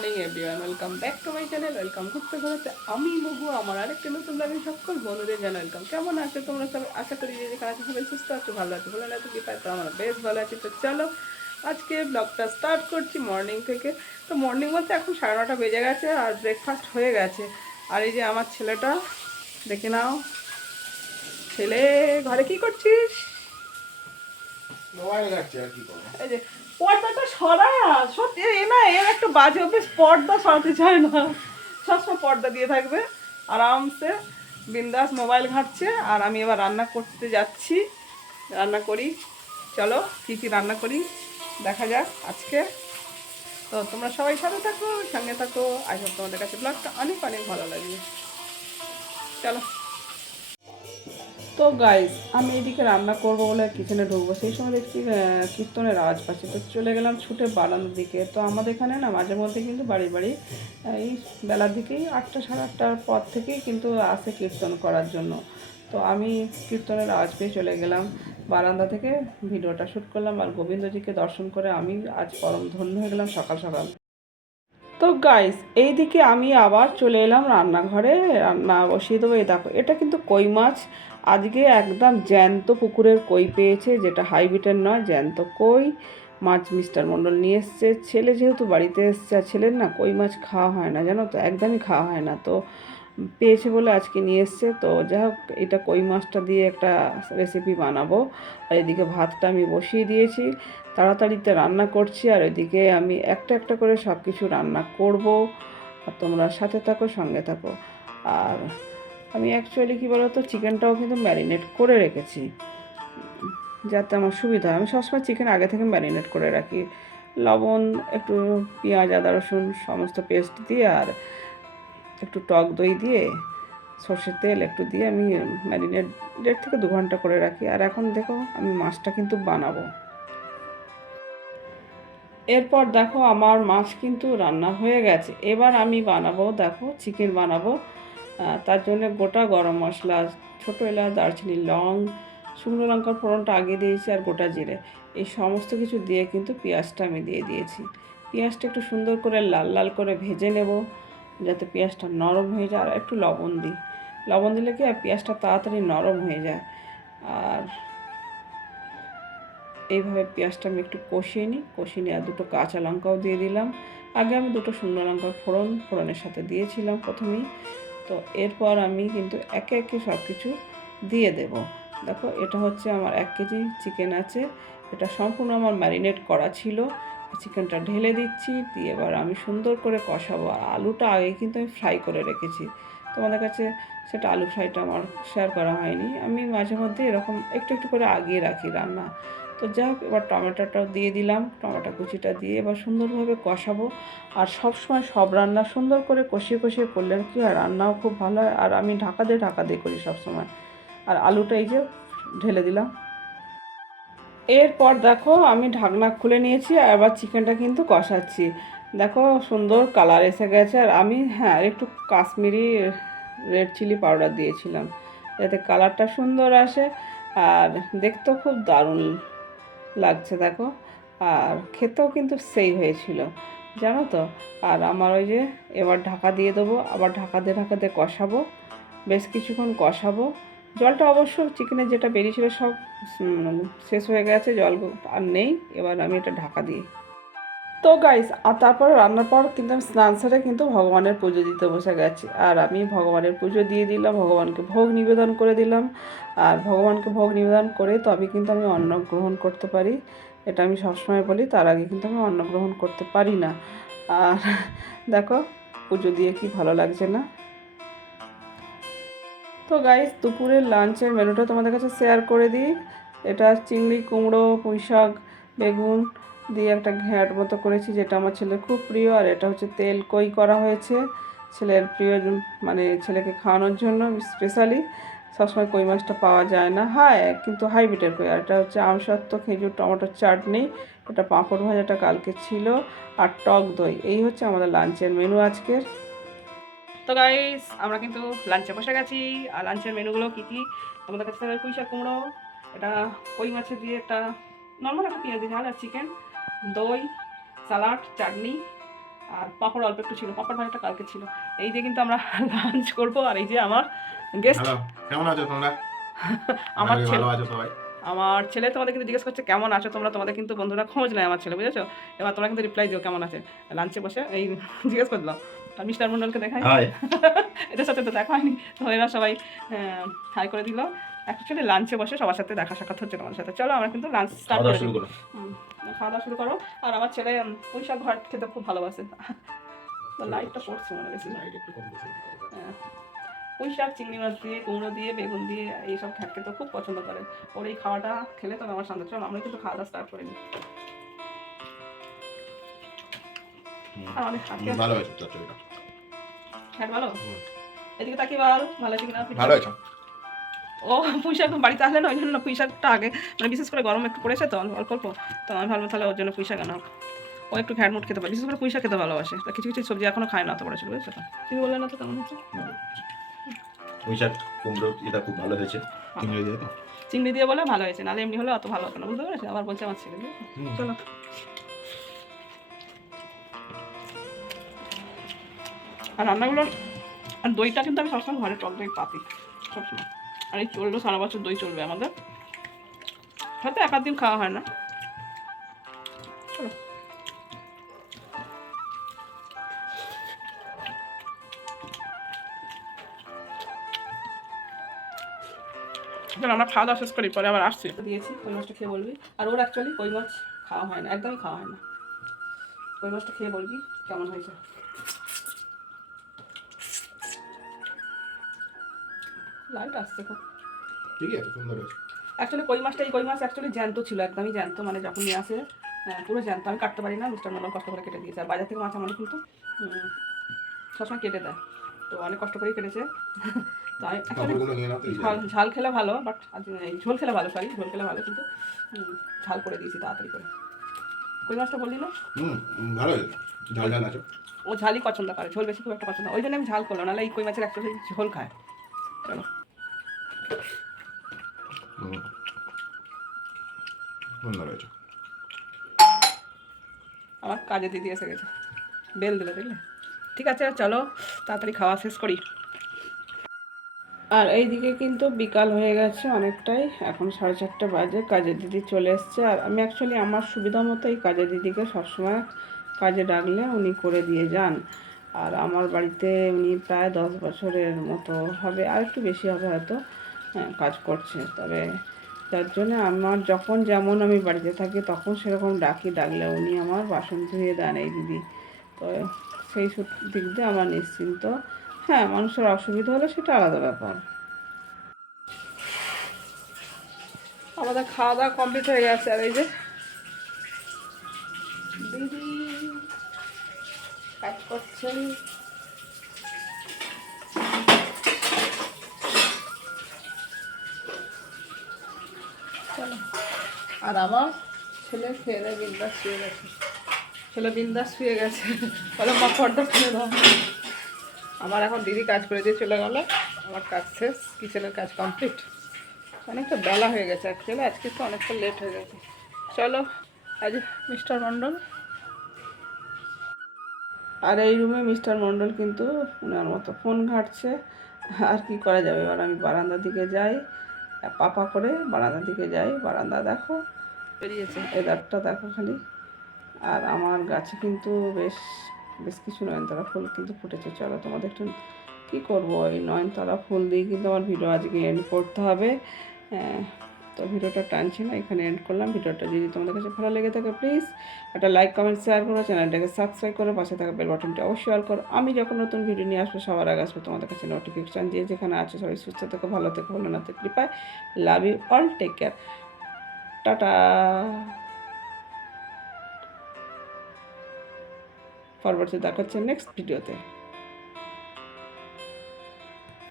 Morning everyone welcome back to my channel welcome করতে ঘুরতে আমি মহু আমার আরেকটা নতুন লাগে সকল বন্ধুদের জানাই ওয়েলকাম কেমন আছে তোমরা সবাই? আশা করি যে যেখানে আছে সবাই সুস্থ আছো ভালো আছো ভালো লাগছে কি পাই তো আমরা বেশ ভালো আছি। তো চলো আজকে ব্লগটা স্টার্ট করছি মর্নিং থেকে। তো মর্নিং বলতে এখন সাড়ে নটা বেজে গেছে আর ব্রেকফাস্ট হয়ে গেছে। আর এই যে আমার ছেলেটা দেখে নাও। ছেলে ঘরে কি করছিস? মোবাইল ঘাটছে আর কি এই যে পর্দাটা সরা সত্যি। এ না, এর একটা বাজে অভ্যেস, পর্দা সরাতে চায় না। সবসময় পর্দা দিয়ে থাকবে। আরামসে বিন্দাস মোবাইল ঘাঁটছে, আর আমি এবার রান্না করতে যাচ্ছি। রান্না করি। চলো, কী কী রান্না করি? দেখা যাক আজকে। তো তোমরা সবাই সাথে থাকো, সঙ্গে থাকো। আই হোপ তোমাদের কাছে ব্লগটা অনেক অনেক ভালো লাগবে। চলো। তো গাইস আমি এদিকে রান্না করব বলে কিচেনে ঢুকবো। সেই সময় দেখছি কীর্তনের আওয়াজ পাচ্ছি। তো চলে গেলাম ছুটে বারান্দার দিকে। তো আমাদের এখানে না, মাঝে মধ্যে কিন্তু বাড়ি বাড়ি, এই বেলার দিকেই আটটা সাড়ে আটটার পর থেকেই কিন্তু আসে কীর্তন করার জন্য। তো আমি কীর্তনের আওয়াজ পেয়ে চলে গেলাম। বারান্দা থেকে ভিডিওটা শ্যুট করলাম আর গোবিন্দজিকে দর্শন করে আমি আজ পরম ধন্য হয়ে গেলাম সকাল সকাল। তো গাইস এইদিকে আমি আবার চলে এলাম রান্নাঘরে। রান্না বসিয়ে দেবো। এই দেখো, এটা কিন্তু কই মাছ। আজকে একদম জ্যান্ত পুকুরের কই পেয়েছে, যেটা হাইব্রিডের নয়, জ্যান্ত কই। মাছ মিস্টার মণ্ডল নিয়ে এসছে। ছেলে যেহেতু বাড়িতে এসছে, আর ছেলের না কই মাছ খাওয়া হয় না, জানো তো? একদমই খাওয়া হয় না। তো পেয়েছে বলে আজকে নিয়ে এসছে। তো যাই হোক, এটা কই মাছটা দিয়ে একটা রেসিপি বানাবো। আর এদিকে ভাতটা আমি বসিয়ে দিয়েছি। তাড়াতাড়িতে রান্না করছি, আর ওইদিকে আমি একটা একটা করে সব কিছু রান্না করব। আর তোমরা সাথে থাকো, সঙ্গে থাকো। আর আমি অ্যাকচুয়ালি কী বলো তো চিকেনটাও কিন্তু ম্যারিনেট করে রেখেছি। যাতে আমার সুবিধা হয়। আমি সবসময় চিকেন আগে থেকে ম্যারিনেট করে রাখি। লবণ, একটু পেঁয়াজ, আদা, রসুন সমস্ত পেস্ট দিয়ে আর একটু টক দই দিয়ে, সর্ষের তেল একটু দিয়ে আমি ম্যারিনেট দেড় থেকে দু ঘণ্টা করে রাখি। আর এখন দেখো, আমি মাছটা কিন্তু বানাবো। এরপর দেখো, আমার মাছ কিন্তু রান্না হয়ে গেছে। এবার আমি বানাবো, দেখো চিকেন বানাবো। তার জন্য গোটা গরম মশলা, ছোটো এলাচ, দারচিনি, লং, শুকনো লঙ্কার ফোড়নটা আগে দিয়েছি আর গোটা জিরে। এই সমস্ত কিছু দিয়ে কিন্তু পেঁয়াজটা আমি দিয়ে দিয়েছি। পেঁয়াজটা একটু সুন্দর করে লাল লাল করে ভেজে নেব, যাতে পেঁয়াজটা নরম হয়ে যায় আর একটু লবণ দিই। লবণ দিলে কি আর পেঁয়াজটা তাড়াতাড়ি নরম হয়ে যায়। আর এইভাবে পেঁয়াজটা আমি একটু কষিয়ে নিই। কষিয়ে নিয়ে আর দুটো কাঁচা লঙ্কাও দিয়ে দিলাম। আগে আমি দুটো শুকনো লঙ্কার ফোড়ন, ফোড়নের সাথে দিয়েছিলাম প্রথমেই। তো এরপর আমি কিন্তু একে একে সব কিছু দিয়ে দেব। দেখো, এটা হচ্ছে আমার এক কেজি চিকেন আছে। এটা সম্পূর্ণ আমার ম্যারিনেট করা ছিল। চিকেনটা ঢেলে দিচ্ছি, দিয়ে এবার আমি সুন্দর করে কষাবো। আর আলুটা আগে কিন্তু আমি ফ্রাই করে রেখেছি। তোমাদের কাছে সেটা আলু ফ্রাইটা আমার শেয়ার করা হয়নি। আমি মাঝে মধ্যে এরকম একটু একটু করে আগিয়ে রাখি রান্না। তো যাই হোক, এবার টমেটোটাও দিয়ে দিলাম, টমেটো কুচিটা দিয়ে এবার সুন্দরভাবে কষাবো। আর সব সময় সব রান্না সুন্দর করে কষিয়ে কষিয়ে করলে কি হয়, রান্নাও খুব ভালো হয়। আর আমি ঢাকা দিয়ে ঢাকা দিয়ে করি সব সময় আর আলুটা এই যে ঢেলে দিলাম। এরপর দেখো আমি ঢাকনা খুলে নিয়েছি আর এবার চিকেনটা কিন্তু কষাচ্ছি। দেখো সুন্দর কালার এসে গেছে। আর আমি হ্যাঁ একটু কাশ্মীরি রেড চিলি পাউডার দিয়েছিলাম। যাতে কালারটা সুন্দর আসে। আর দেখতেও খুব দারুণ লাগছে, দেখো। আর খেতেও কিন্তু সেই হয়েছিল, জানো তো? আর আমার ওই যে এবার ঢাকা দিয়ে দেবো, আবার ঢাকা দিয়ে ঢাকা দিয়ে কষাবো, বেশ কিছুক্ষণ কষাবো। জলটা অবশ্য চিকেনের যেটা বেরিয়েছিল সব শেষ হয়ে গেছে, জল আর নেই। এবার আমি এটা ঢাকা দিই তো গাইস আর তারপরে রান্নার পর কিন্তু আমি স্নান সেরে কিন্তু ভগবানের পুজো দিতে বসে গেছি। আর আমি ভগবানের পুজো দিয়ে দিলাম, ভগবানকে ভোগ নিবেদন করে দিলাম। আর ভগবানকে ভোগ নিবেদন করে তবে কিন্তু আমি অন্ন গ্রহণ করতে পারি। এটা আমি সবসময় বলি, তার আগে কিন্তু আমি অন্ন গ্রহণ করতে পারি না। আর দেখো, পুজো দিয়ে কি ভালো লাগছে না? তো গাইস দুপুরের লাঞ্চের মেনুটা তোমাদের কাছে শেয়ার করে দিই। এটা চিংড়ি, কুমড়ো পুঁই শাক বেগুন দিয়ে একটা ঘ্যাট মতো করেছি যেটা আমার ছেলের খুব প্রিয়, আর এটা হচ্ছে তেল কই করা হয়েছে। ছেলের প্রিয় মানে ছেলেকে খাওয়ানোর জন্য স্পেশালি সবসময় কই মাছটা পাওয়া যায় না। হ্যাঁ কিন্তু হাইব্রিডের কই? আর এটা হচ্ছে আমসত্ত্ব, খেজুর টমেটোর চাটনি। এটা পাঁপড় ভাজাটা কালকে ছিল। আর টক দই। এই হচ্ছে আমাদের লাঞ্চের মেনু আজকের। তো গাইস আমরা কিন্তু লাঞ্চে বসে গেছি। আর লাঞ্চের মেনুগুলো কী কী? তোমাদের কাছে শাক কুমড়ো, এটা কই মাছের দিয়ে একটা নর্মাল একটা পেঁয়াজি ঝাল আর চিকেন দই স্যালাড চাটনি আর পাঁপড় অল্প একটু ছিল। পাঁপড় ভাজাটা কালকে ছিল। এই যে কিন্তু আমরা লাঞ্চ করব আর এই যে আমার গেস্ট কেমন আছো তোমরা? আমার ছেলে ভালো আছো সবাই। আমার ছেলে তোমাদের কিন্তু জিজ্ঞেস করছে কেমন আছো তোমরা? তোমাদের কিন্তু বন্ধুরা খোঁজ নেয় আমার ছেলে বুঝেছ? এবার তোমরা কিন্তু রিপ্লাই দিও কেমন আছে। লাঞ্চে বসে এই জিজ্ঞেস করলাম। আর মিস্টার মন্ডলকে দেখাই হাই এদের সাথে তো দেখা হয়নি। তো এরা সবাই হাই করে দিল। অ্যাকচুয়ালি লাঞ্চে বসে সবার সাথে দেখা সাক্ষাৎ হচ্ছে তোমার সাথে। চলো আমরা কিন্তু লাঞ্চ স্টার্ট করে শুরু করো। খাওয়া দাওয়া শুরু করো। আর আমার ছেলে পুঁই শাক ভাত খেতে খুব ভালোবাসে। তো লাইটটা পড়ছে মনে বেশি। লাইট একটু কম বেশি। দিতে হ্যাঁ। পুঁই শাক চিংড়ি মাছ দিয়ে কুমড়ো দিয়ে বেগুন দিয়ে এইসব খেতে খেতে খুব পছন্দ করে। ওর এই খাওয়াটা খেলে তবে আমার শান্ত। চলো আমরা কিন্তু খাওয়া দাওয়া স্টার্ট করে নিই ভালো হয়েছে হ্যাঁ ভালো? এদিকে তাকিয়ে বল ভালো আছে কিনা? ভালো হয়েছে ও পুঁই শাক বাড়িতে আসলে না ওই জন্য পুঁই শাকটা আগে মানে বিশেষ করে গরম একটু পড়েছে তো অল্প অল্প তো আমি ভাবলাম তাহলে ওর জন্য পুঁই শাক আনা হোক। ও একটু ঘ্যাট মুট খেতে পারে বিশেষ করে পুঁই শাক খেতে ভালোবাসে। তা কিছু কিছু সবজি এখনও খায় না অত বড় ছিল বুঝেছ তো? তুমি বললে না তো কেমন হচ্ছে পুঁই শাক কুমড়ো এটা খুব ভালো হয়েছে চিংড়ি দিয়ে তো। চিংড়ি দিয়ে বলে ভালো হয়েছে নাহলে এমনি হলে অত ভালো হতো না বুঝতে পেরেছ? আবার বলছে আমার ছেলে চলো। আর রান্নাগুলো আর দইটা কিন্তু আমি সবসময় ঘরে টক দই পাতি সবসময়। আর এই চলল, সারা বছর দই চলবে আমাদের। হয়তো এক দিন খাওয়া হয় না। চলো আমরা খাওয়া দাওয়া শেষ করি, পরে আবার আসছি। দিয়েছি, কই মাছটা খেয়ে বলবি? আর ওর অ্যাকচুয়ালি কই মাছ? খাওয়া হয় না, একদমই খাওয়া হয় না। কই মাছটা খেয়ে বলবি, কেমন হয়েছে? লাইট আসছে খুব। ঠিকই আছে সুন্দর হয়েছে। অ্যাকচুয়ালি কই মাছটা এই কই মাছ অ্যাকচুয়ালি জ্যান্ত ছিল একদমই জ্যান্ত মানে যখন নিয়ে আসে আহ, পুরো জ্যান্ত আমি কাটতে পারি না মিস্টার মন্ডল কষ্ট করে কেটে দিয়েছে। আর বাজার থেকে মাছ আমাদের কিন্তু সবসময় কেটে দেয়। তো অনেক কষ্ট করেই কেটেছে। তো আমি। ঝাল ঝাল খেলে ভালো বাট ঝোল খেলে ভালো সরি ঝোল খেলে ভালো কিন্তু ঝাল করে দিয়েছি তাড়াতাড়ি করে। কই মাছটা বললি না? ভালো ঝাল ঝাল আছে। ও ঝালই পছন্দ করে ঝোল বেশি খুব একটা পছন্দ ওই জন্য আমি ঝাল করলাম নাহলে এই কই মাছের অ্যাকচুয়ালি ঝোল খায়। চলো। হয়েছে আমার কাজে দিদি এসে গেছে। বেল দিলে, দেখলে? ঠিক আছে, চলো, তাড়াতাড়ি খাওয়া শেষ করি। আর এইদিকে কিন্তু বিকাল হয়ে গেছে অনেকটাই। এখন সাড়ে চারটে বাজে কাজের দিদি চলে এসছে। আর আমি অ্যাকচুয়ালি আমার সুবিধা মতো এই কাজের দিদিকে সবসময় কাজে ডাকলে উনি করে দিয়ে যান। আর আমার বাড়িতে উনি প্রায় দশ বছরের মতো হবে, আর একটু বেশি হবে হয়তো। হ্যাঁ, কাজ করছে। তবে তার জন্য আমার যখন যেমন আমি বাড়িতে থাকি তখন সেরকম ডাকি ডাকলে উনি আমার বাসন ধুয়ে দেন এই দিদি। তো সেই দিক দিয়ে আমার নিশ্চিন্ত। হ্যাঁ মানুষের অসুবিধা হলে সেটা আলাদা ব্যাপার। আমাদের খাওয়া দাওয়া কমপ্লিট হয়ে গেছে। আর এই যে দিদি কাজ করছেন। চলো। আর আমার ছেলে দেয় বিন্দাস শুয়ে গেছে। ছেলে বিন্দাস শুয়ে গেছে। বলো, মা, পর্দা খুলে দাও। আমার এখন দিদি কাজ করে দিয়ে চলে গেল। আমার কাজ শেষ, কিচেনের কাজ কমপ্লিট। অনেকটা বেলা হয়ে গেছে অ্যাকচুয়ালি আজকে তো অনেকটা লেট হয়ে গেছে। চলো, আজ মিস্টার মণ্ডল। আর এই রুমে মিস্টার মণ্ডল কিন্তু ওনার মতো। ফোন ঘাঁটছে। আর কি করা যাবে? এবার আমি বারান্দার দিকে যাই। পাপা করে বারান্দার দিকে যাই বারান্দা দেখো বেরিয়েছে। এদারটা দেখো খালি। আর আমার গাছে কিন্তু বেশ বেশ কিছু নয়নতলা ফুল কিন্তু ফুটেছে। চলো তোমাদের একটু কী করব? এই নয়নতলা ফুল দিয়ে কিন্তু আমার ভিডিও আজকে এন্ড করতে হবে। হ্যাঁ, তো ভিডিওটা টানছি না, এখানে এন্ড করলাম। ভিডিওটা যদি তোমাদের কাছে ভালো লেগে থাকে প্লিজ একটা লাইক কমেন্ট শেয়ার করো চ্যানেলটাকে সাবস্ক্রাইব করো, পাশে থাকা বেল বাটনটি অবশ্যই অল করো। আমি যখন নতুন ভিডিও নিয়ে আসব, সবার আগে আসব তোমাদের কাছে নোটিফিকেশান দিয়ে যেখানে আছে, সবাই সুস্থ থেকো, ভালো থেকো ভালো না থেকে কৃপায়। Love you all take care tata. পরবর্তী দেখা হচ্ছে নেক্সট ভিডিওতে